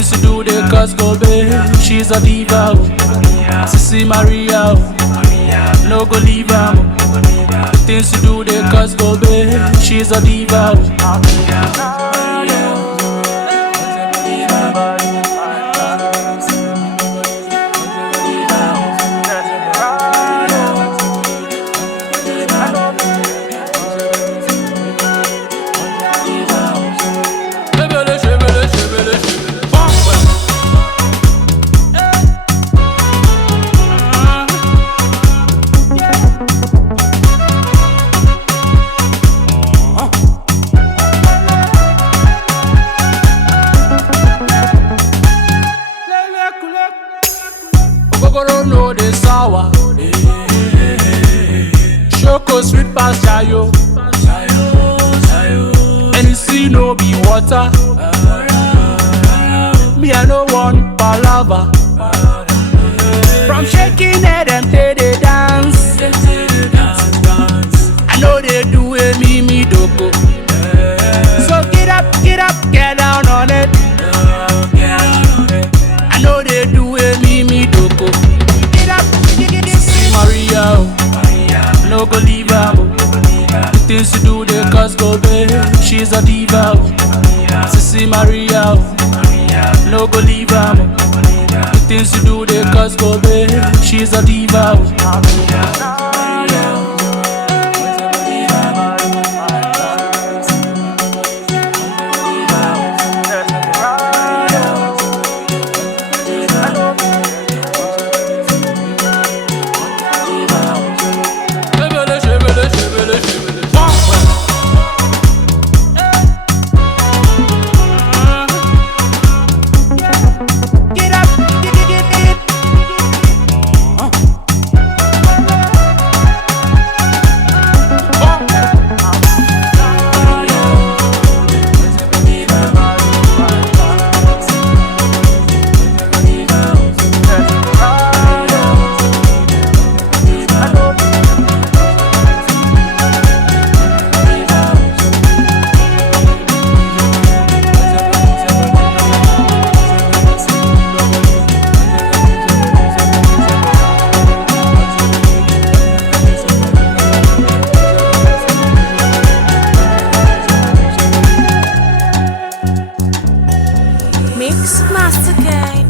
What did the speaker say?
things to do, they cause go babe. She's a diva, oh. Sissy Maria, oh. No go leave her, oh. Things to do, they cause go babe. She's a diva, oh. Ogogoro no dey sour. Choco sweet pass Jayo. NC no be water. Me I no want palava. From shaking head them say they dance. I know they do a me doko. So get up, get down on it. I know they do a me doko. Get up, see Maria, oh. No go leave her, oh. Things to do, they cause go babe. She's a diva, oh. Sissy Maria, oh. No go leave her, oh. Things to do, they cause go babe. She's a diva, oh. Mix Master K.